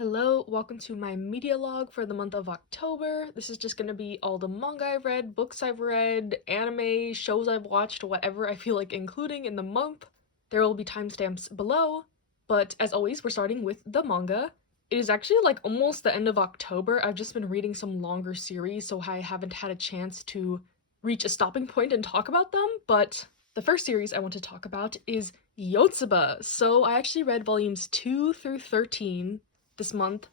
Hello, welcome to my media log for the month of October. This is just gonna be all the manga I've read, books I've read, anime, shows I've watched, whatever I feel like including in the month. There will be timestamps below, but as always, we're starting with the manga. It is actually like almost the end of October. I've just been reading some longer series, so I haven't had a chance to reach a stopping point and talk about them, but the first series I want to talk about is Yotsuba. So I actually read volumes 2 through 13 this month.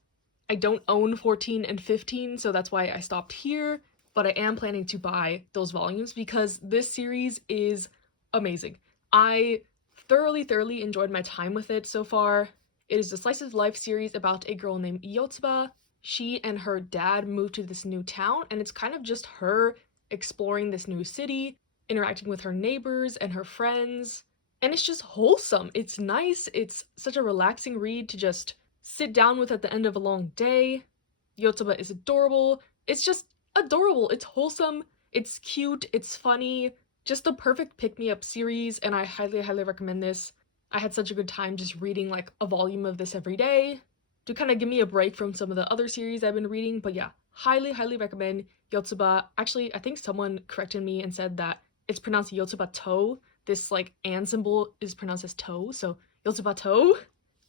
I don't own 14 and 15, so that's why I stopped here, but I am planning to buy those volumes because this series is amazing. I thoroughly enjoyed my time with it so far. It is a slice of life series about a girl named Yotsuba. She and her dad moved to this new town, and it's kind of just her exploring this new city, interacting with her neighbors and her friends, and it's just wholesome. It's nice. It's such a relaxing read to just sit down with at the end of a long day. Yotsuba is adorable. It's just adorable. It's wholesome. It's cute. It's funny. Just the perfect pick-me-up series, and I highly recommend this. I had such a good time just reading like a volume of this every day to kind of give me a break from some of the other series I've been reading. But yeah, highly recommend Yotsuba. Actually, I think someone corrected me and said that it's pronounced Yotsuba to. This like and symbol is pronounced as to, so Yotsuba to.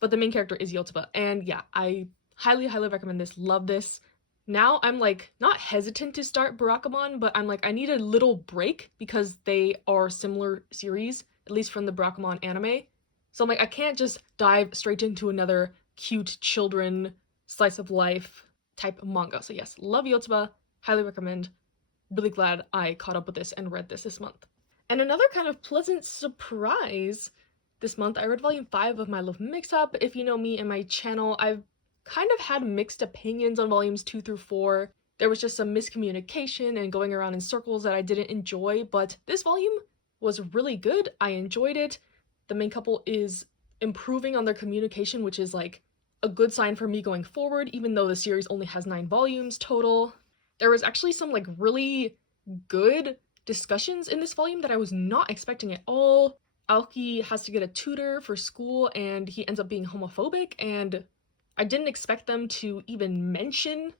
But the main character is Yotsuba, and yeah, I highly recommend this. Love this. Now I'm like not hesitant to start Barakamon, but I'm like I need a little break because they are similar series, at least from the Barakamon anime. So I'm like I can't just dive straight into another cute children slice of life type of manga. So yes, love Yotsuba, highly recommend. Really glad I caught up with this and read this month. And another kind of pleasant surprise this month, I read volume 5 of My Love Mix-Up. If you know me and my channel, I've kind of had mixed opinions on volumes 2 through 4. There was just some miscommunication and going around in circles that I didn't enjoy, but this volume was really good. I enjoyed it. The main couple is improving on their communication, which is like a good sign for me going forward, even though the series only has 9 volumes total. There was actually some like really good discussions in this volume that I was not expecting at all. Aoki has to get a tutor for school and he ends up being homophobic, and I didn't expect them to even mention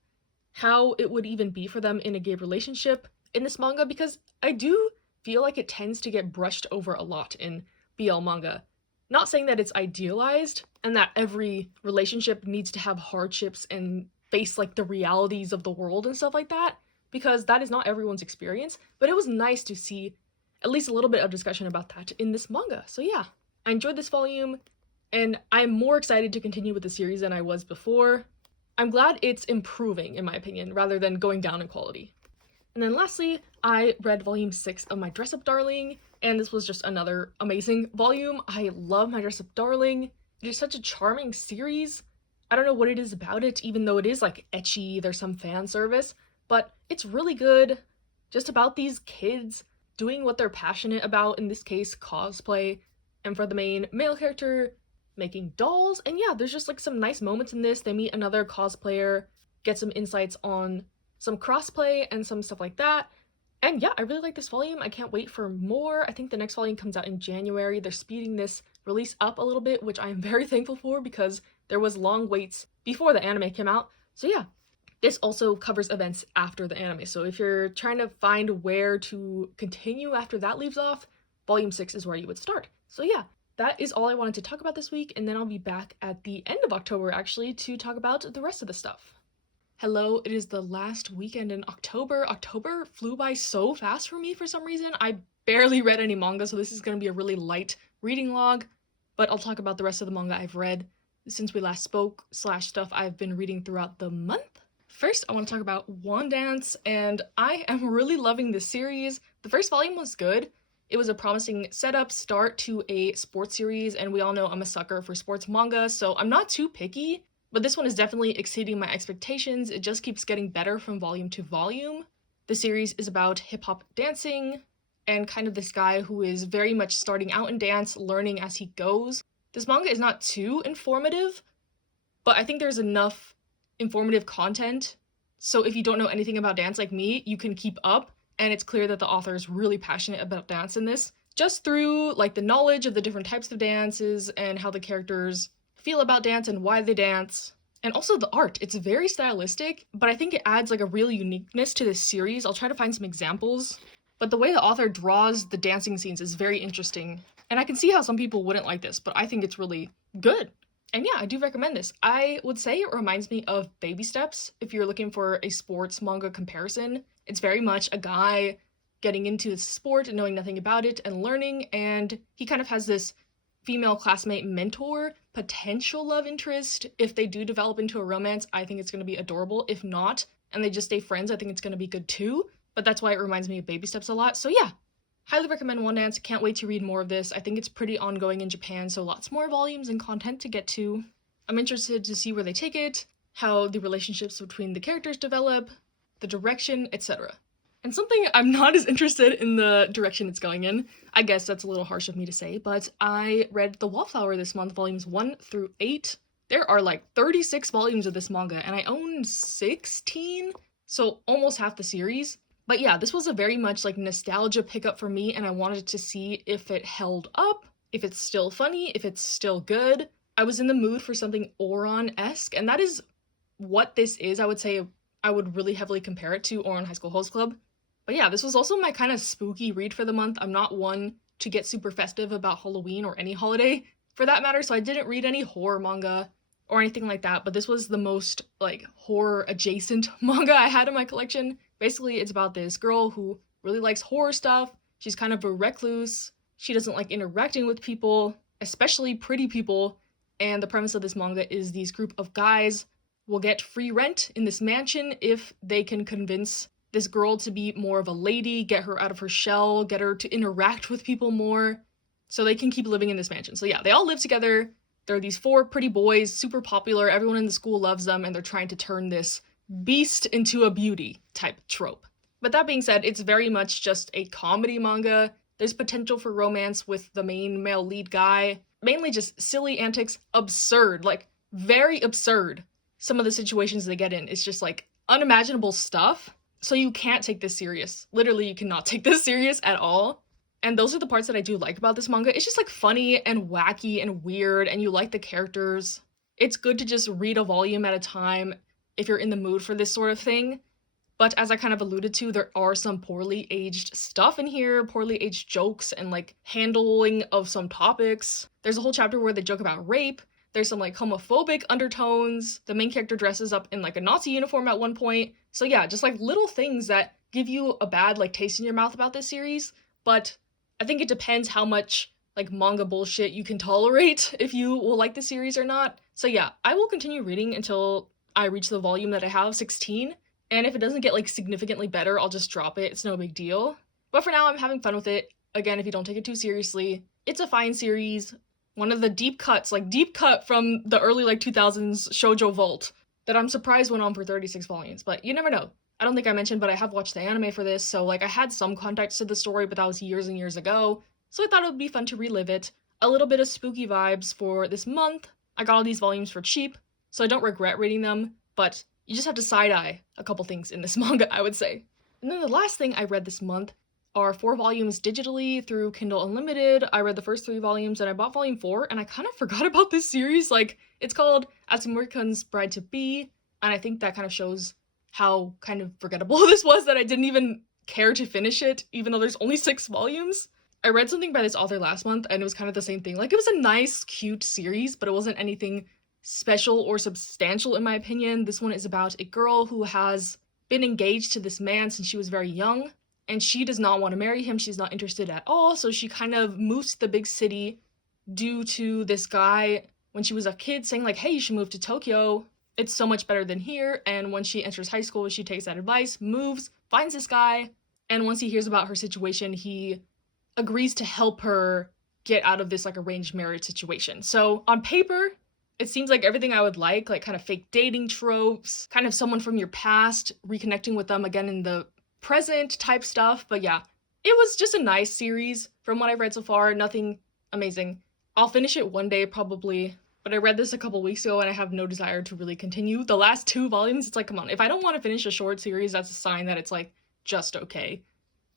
how it would even be for them in a gay relationship in this manga, because I do feel like it tends to get brushed over a lot in BL manga. Not saying that it's idealized and that every relationship needs to have hardships and face like the realities of the world and stuff like that, because that is not everyone's experience, but it was nice to see at least a little bit of discussion about that in this manga. So yeah, I enjoyed this volume, and I'm more excited to continue with the series than I was before. I'm glad it's improving, in my opinion, rather than going down in quality. And then lastly, I read volume 6 of My Dress Up Darling, and this was just another amazing volume. I love My Dress Up Darling. It is such a charming series. I don't know what it is about it, even though it is like ecchi, there's some fan service, but it's really good. Just about these kids doing what they're passionate about, in this case, cosplay, and for the main male character, making dolls. And yeah, there's just like some nice moments in this. They meet another cosplayer, get some insights on some crossplay and some stuff like that. And yeah, I really like this volume. I can't wait for more. I think the next volume comes out in January. They're speeding this release up a little bit, which I'm very thankful for because there was long waits before the anime came out. So yeah, this also covers events after the anime, so if you're trying to find where to continue after that leaves off, volume 6 is where you would start. So yeah, that is all I wanted to talk about this week, and then I'll be back at the end of October actually to talk about the rest of the stuff. Hello, it is the last weekend in October. October flew by so fast for me for some reason. I barely read any manga, so this is going to be a really light reading log, but I'll talk about the rest of the manga I've read since we last spoke / stuff I've been reading throughout the month. First, I want to talk about Wand Dance, and I am really loving this series. The first volume was good. It was a promising setup start to a sports series, and we all know I'm a sucker for sports manga, so I'm not too picky, but this one is definitely exceeding my expectations. It just keeps getting better from volume to volume. The series is about hip-hop dancing, and kind of this guy who is very much starting out in dance, learning as he goes. This manga is not too informative, but I think there's enough informative content, so if you don't know anything about dance like me, you can keep up, and it's clear that the author is really passionate about dance in this, just through like the knowledge of the different types of dances and how the characters feel about dance and why they dance. And also the art, it's very stylistic, but I think it adds like a real uniqueness to this series. I'll try to find some examples. But the way the author draws the dancing scenes is very interesting. And I can see how some people wouldn't like this, but I think it's really good. And yeah, I do recommend this. I would say it reminds me of Baby Steps if you're looking for a sports manga comparison. It's very much a guy getting into this sport and knowing nothing about it and learning, and he kind of has this female classmate mentor, potential love interest. If they do develop into a romance, I think it's going to be adorable. If not, and they just stay friends, I think it's going to be good too. But that's why it reminds me of Baby Steps a lot. So yeah, highly recommend One Dance. Can't wait to read more of this. I think it's pretty ongoing in Japan, so lots more volumes and content to get to. I'm interested to see where they take it, how the relationships between the characters develop, the direction, etc. And something I'm not as interested in the direction it's going in. I guess that's a little harsh of me to say, but I read The Wallflower this month, volumes 1 through 8. There are like 36 volumes of this manga, and I own 16, so almost half the series. But yeah, this was a very much like nostalgia pickup for me, and I wanted to see if it held up, if it's still funny, if it's still good. I was in the mood for something Ouran-esque, and that is what this is. I would say I would really heavily compare it to Ouran High School Host Club. But yeah, this was also my kind of spooky read for the month. I'm not one to get super festive about Halloween or any holiday for that matter, so I didn't read any horror manga or anything like that, but this was the most like horror adjacent manga I had in my collection. Basically, it's about this girl who really likes horror stuff. She's kind of a recluse. She doesn't like interacting with people, especially pretty people. And the premise of this manga is these group of guys will get free rent in this mansion if they can convince this girl to be more of a lady, get her out of her shell, get her to interact with people more, so they can keep living in this mansion. So yeah, they all live together. There are these 4 pretty boys, super popular, everyone in the school loves them, and they're trying to turn this beast into a beauty type trope. But that being said, it's very much just a comedy manga. There's potential for romance with the main male lead guy. Mainly just silly antics, absurd, like very absurd. Some of the situations they get in is just like unimaginable stuff. So you can't take this serious. Literally, you cannot take this serious at all. And those are the parts that I do like about this manga. It's just like funny and wacky and weird, and you like the characters. It's good to just read a volume at a time if you're in the mood for this sort of thing. But as I kind of alluded to, there are some poorly aged stuff in here, poorly aged jokes and like handling of some topics. There's a whole chapter where they joke about rape. There's some like homophobic undertones. The main character dresses up in like a Nazi uniform at one point. So yeah, just like little things that give you a bad like taste in your mouth about this series. But I think it depends how much like manga bullshit you can tolerate if you will like the series or not. So yeah, I will continue reading until I reach the volume that I have, 16. And if it doesn't get like significantly better, I'll just drop it. It's no big deal. But for now, I'm having fun with it. Again, if you don't take it too seriously, it's a fine series. One of the deep cuts, like deep cut from the early like 2000s shoujo vault that I'm surprised went on for 36 volumes, but you never know. I don't think I mentioned, but I have watched the anime for this, so like I had some context to the story, but that was years and years ago, so I thought it would be fun to relive it. A little bit of spooky vibes for this month. I got all these volumes for cheap, so I don't regret reading them, but you just have to side-eye a couple things in this manga, I would say. And then the last thing I read this month are 4 volumes digitally through Kindle Unlimited. I read the first 3 volumes and I bought volume 4, and I kind of forgot about this series. Like, it's called Atsumori-kun's Bride to Be, and I think that kind of shows how kind of forgettable this was, that I didn't even care to finish it, even though there's only 6 volumes. I read something by this author last month, and it was kind of the same thing. Like, it was a nice, cute series, but it wasn't anything special or substantial in my opinion. This one is about a girl who has been engaged to this man since she was very young, and she does not want to marry him. She's not interested at all, so she kind of moves to the big city due to this guy when she was a kid saying like, hey, you should move to Tokyo. It's so much better than here. And when she enters high school, she takes that advice, moves, finds this guy, and once he hears about her situation, he agrees to help her get out of this like arranged marriage situation. So on paper, it seems like everything I would like kind of fake dating tropes, kind of someone from your past reconnecting with them again in the present type stuff. But yeah, it was just a nice series from what I've read so far. Nothing amazing. I'll finish it one day probably, but I read this a couple weeks ago and I have no desire to really continue. The last 2 volumes, it's like, come on, if I don't want to finish a short series, that's a sign that it's like just okay.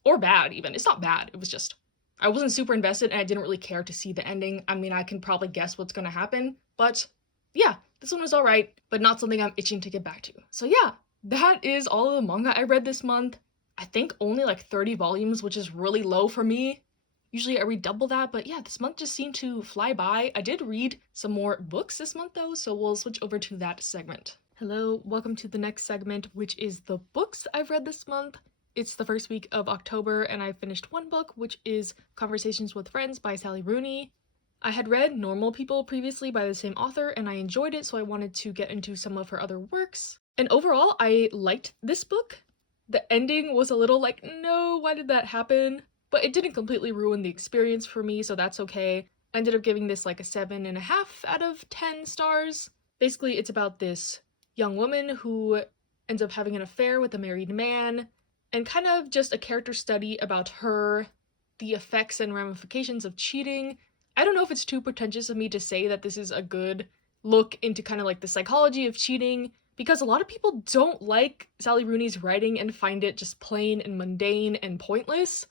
Or bad even. It's not bad, it was just, I wasn't super invested and I didn't really care to see the ending. I mean, I can probably guess what's gonna happen, but yeah, This one was alright, but not something I'm itching to get back to. So yeah, that is all of the manga I read this month. I think only like 30 volumes, which is really low for me. Usually I read double that, but yeah, this month just seemed to fly by. I did read some more books this month though, so we'll switch over to that segment. Hello, welcome to the next segment, which is the books I've read this month. It's the first week of October, and I finished one book, which is Conversations with Friends by Sally Rooney. I had read Normal People previously by the same author, and I enjoyed it, so I wanted to get into some of her other works. And overall, I liked this book. The ending was a little like, no, why did that happen? But it didn't completely ruin the experience for me, so that's okay. I ended up giving this like a 7.5 out of 10 stars. Basically, it's about this young woman who ends up having an affair with a married man, and kind of just a character study about her, the effects and ramifications of cheating. I don't know if it's too pretentious of me to say that this is a good look into kind of like the psychology of cheating, because a lot of people don't like Sally Rooney's writing and find it just plain and mundane and pointless.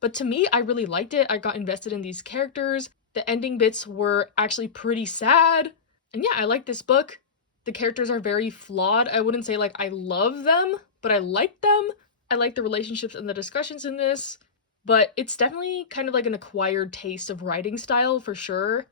But to me, I really liked it. I got invested in these characters. The ending bits were actually pretty sad. And yeah, I like this book. The characters are very flawed. I wouldn't say like I love them, but I like them. I like the relationships and the discussions in this. But it's definitely kind of like an acquired taste of writing style for sure.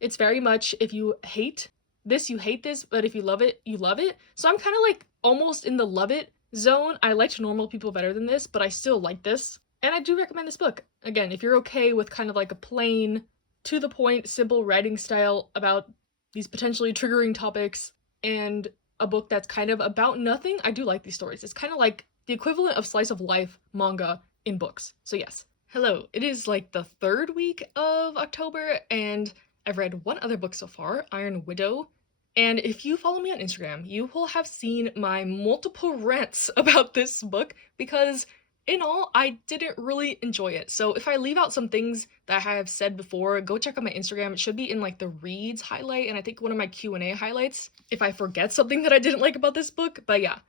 It's very much, if you hate this, you hate this, but if you love it, you love it. So I'm kind of like almost in the love it zone. I liked Normal People better than this, but I still like this. And I do recommend this book. Again, if you're okay with kind of like a plain, to the point, simple writing style about these potentially triggering topics, and a book that's kind of about nothing, I do like these stories. It's kind of like the equivalent of slice of life manga in books. So yes. Hello, it is like the third week of October, and I've read one other book so far, Iron Widow. And if you follow me on Instagram, you will have seen my multiple rants about this book, because in all, I didn't really enjoy it. So if I leave out some things that I have said before, go check out my Instagram. It should be in like the reads highlight, and I think one of my Q&A highlights, if I forget something that I didn't like about this book. But yeah,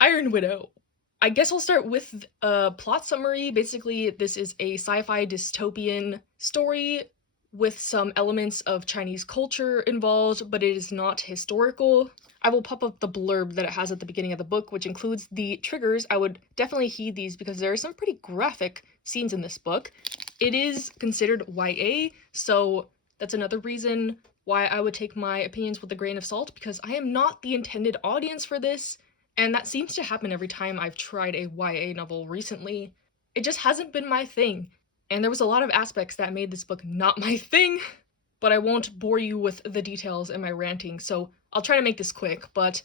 Iron Widow. I guess I'll start with a plot summary. Basically, this is a sci-fi dystopian story with some elements of Chinese culture involved, but it is not historical. I will pop up the blurb that it has at the beginning of the book, which includes the triggers. I would definitely heed these because there are some pretty graphic scenes in this book. It is considered YA, so that's another reason why I would take my opinions with a grain of salt, because I am not the intended audience for this. And that seems to happen every time I've tried a YA novel recently. It just hasn't been my thing. And there was a lot of aspects that made this book not my thing, but I won't bore you with the details in my ranting, so I'll try to make this quick. But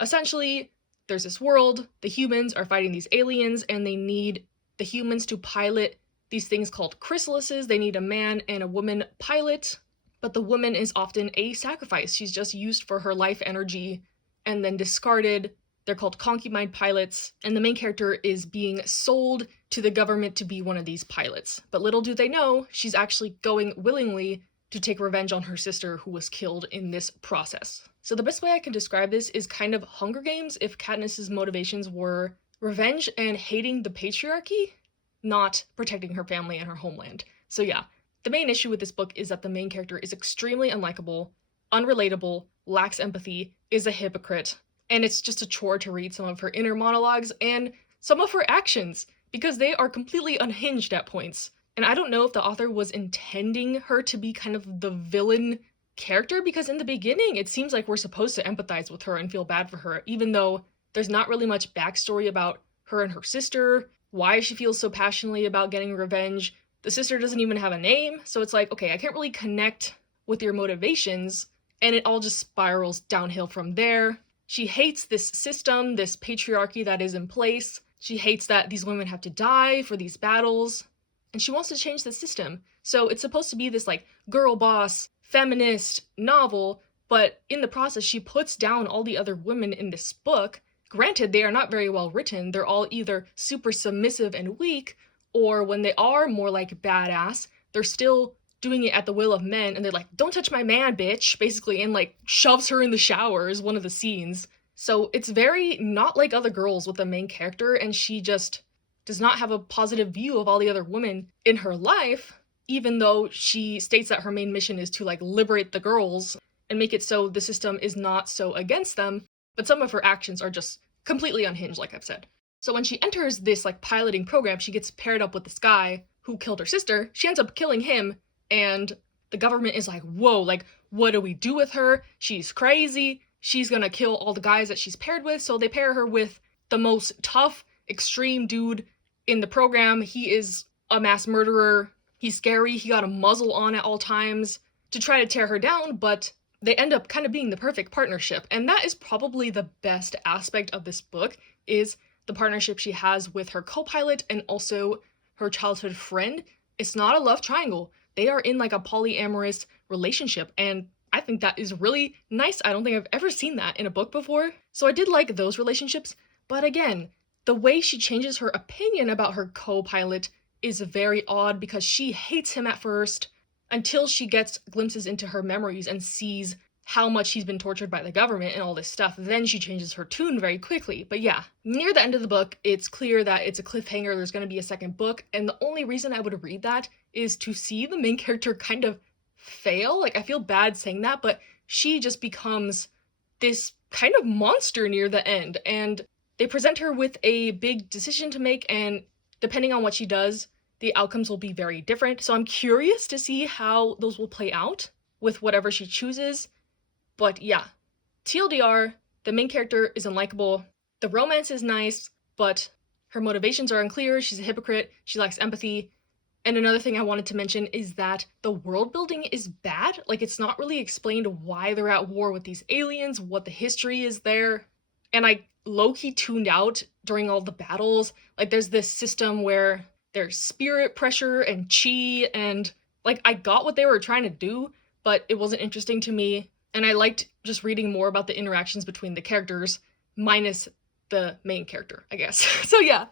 essentially, there's this world, the humans are fighting these aliens, and they need the humans to pilot these things called chrysalises. They need a man and a woman pilot, but the woman is often a sacrifice. She's just used for her life energy and then discarded. They're called concubine pilots, and the main character is being sold to the government to be one of these pilots. But little do they know, she's actually going willingly to take revenge on her sister who was killed in this process. So the best way I can describe this is kind of Hunger Games if Katniss's motivations were revenge and hating the patriarchy, not protecting her family and her homeland. So yeah, the main issue with this book is that the main character is extremely unlikable, unrelatable, lacks empathy, is a hypocrite, and it's just a chore to read some of her inner monologues and some of her actions, because they are completely unhinged at points. And I don't know if the author was intending her to be kind of the villain character, because in the beginning it seems like we're supposed to empathize with her and feel bad for her, even though there's not really much backstory about her and her sister, why she feels so passionately about getting revenge. The sister doesn't even have a name, so it's like, okay, I can't really connect with your motivations, and it all just spirals downhill from there. She hates this system, this patriarchy that is in place. She hates that these women have to die for these battles, and she wants to change the system. So it's supposed to be this like girl boss, feminist novel, but in the process she puts down all the other women in this book. Granted, they are not very well written. They're all either super submissive and weak, or when they are more like badass, they're still doing it at the will of men, and they're like, don't touch my man, bitch, basically, and like shoves her in the shower is one of the scenes. So it's very not like other girls with the main character, and she just does not have a positive view of all the other women in her life, even though she states that her main mission is to like liberate the girls and make it so the system is not so against them, but some of her actions are just completely unhinged, like I've said. So when she enters this like piloting program, she gets paired up with this guy who killed her sister. She ends up killing him, and the government is like, whoa, like, what do we do with her? She's crazy. She's gonna kill all the guys that she's paired with. So they pair her with the most tough, extreme dude in the program. He is a mass murderer. He's scary. He got a muzzle on at all times to try to tear her down, but they end up kind of being the perfect partnership. And that is probably the best aspect of this book, is the partnership she has with her co-pilot and also her childhood friend. It's not a love triangle. They are in like a polyamorous relationship, and I think that is really nice. I don't think I've ever seen that in a book before. So I did like those relationships, but again, the way she changes her opinion about her co-pilot is very odd because she hates him at first until she gets glimpses into her memories and sees how much he's been tortured by the government and all this stuff. Then she changes her tune very quickly. But yeah, near the end of the book, it's clear that it's a cliffhanger. There's going to be a second book, and the only reason I would read that is to see the main character kind of fail. Like, I feel bad saying that, but she just becomes this kind of monster near the end, and they present her with a big decision to make, and depending on what she does, the outcomes will be very different. So I'm curious to see how those will play out with whatever she chooses. But yeah, TLDR, the main character is unlikable. The romance is nice, but her motivations are unclear. She's a hypocrite. She lacks empathy. And another thing I wanted to mention is that the world building is bad. Like, it's not really explained why they're at war with these aliens, what the history is there. And I low-key tuned out during all the battles. Like, there's this system where there's spirit pressure and chi, and like, I got what they were trying to do, but it wasn't interesting to me. And I liked just reading more about the interactions between the characters, minus the main character, I guess. So yeah,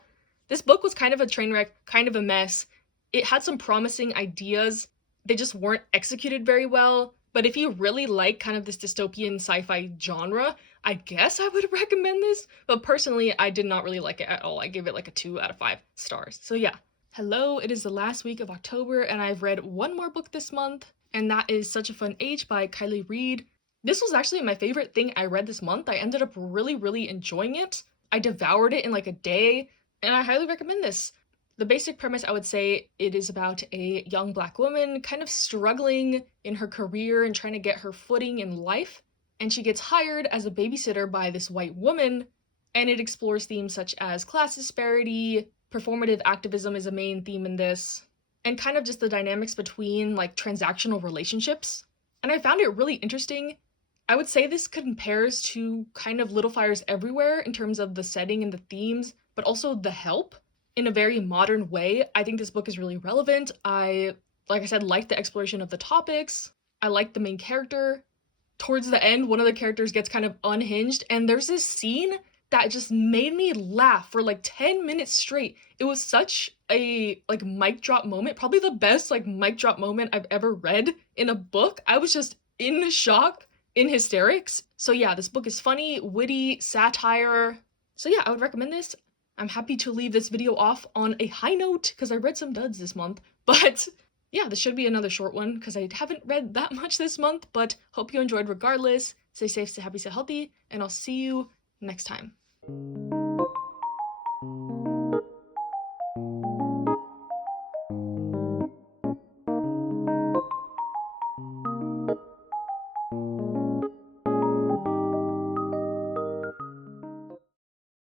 this book was kind of a train wreck, kind of a mess. It had some promising ideas. They just weren't executed very well. But if you really like kind of this dystopian sci-fi genre, I guess I would recommend this. But personally, I did not really like it at all. I gave it like a 2 out of 5 stars. So yeah. Hello, it is the last week of October, and I've read one more book this month, and that is Such a Fun Age by Kylie Reed. This was actually my favorite thing I read this month. I ended up really enjoying it. I devoured it in like a day, and I highly recommend this. The basic premise, I would say, it is about a young Black woman kind of struggling in her career and trying to get her footing in life, and she gets hired as a babysitter by this white woman, and it explores themes such as class disparity, performative activism is a main theme in this, and kind of just the dynamics between like transactional relationships. And I found it really interesting. I would say this compares to kind of Little Fires Everywhere in terms of the setting and the themes, but also The Help in a very modern way. I think this book is really relevant. Like I said, like the exploration of the topics. I like the main character. Towards the end, one of the characters gets kind of unhinged, and there's this scene that just made me laugh for like 10 minutes straight. It was such a like mic drop moment, probably the best like mic drop moment I've ever read in a book. I was just in shock, in hysterics. So yeah, this book is funny, witty, satire. So yeah, I would recommend this. I'm happy to leave this video off on a high note because I read some duds this month, but yeah, this should be another short one because I haven't read that much this month, but hope you enjoyed regardless. Stay safe, stay happy, stay healthy, and I'll see you next time.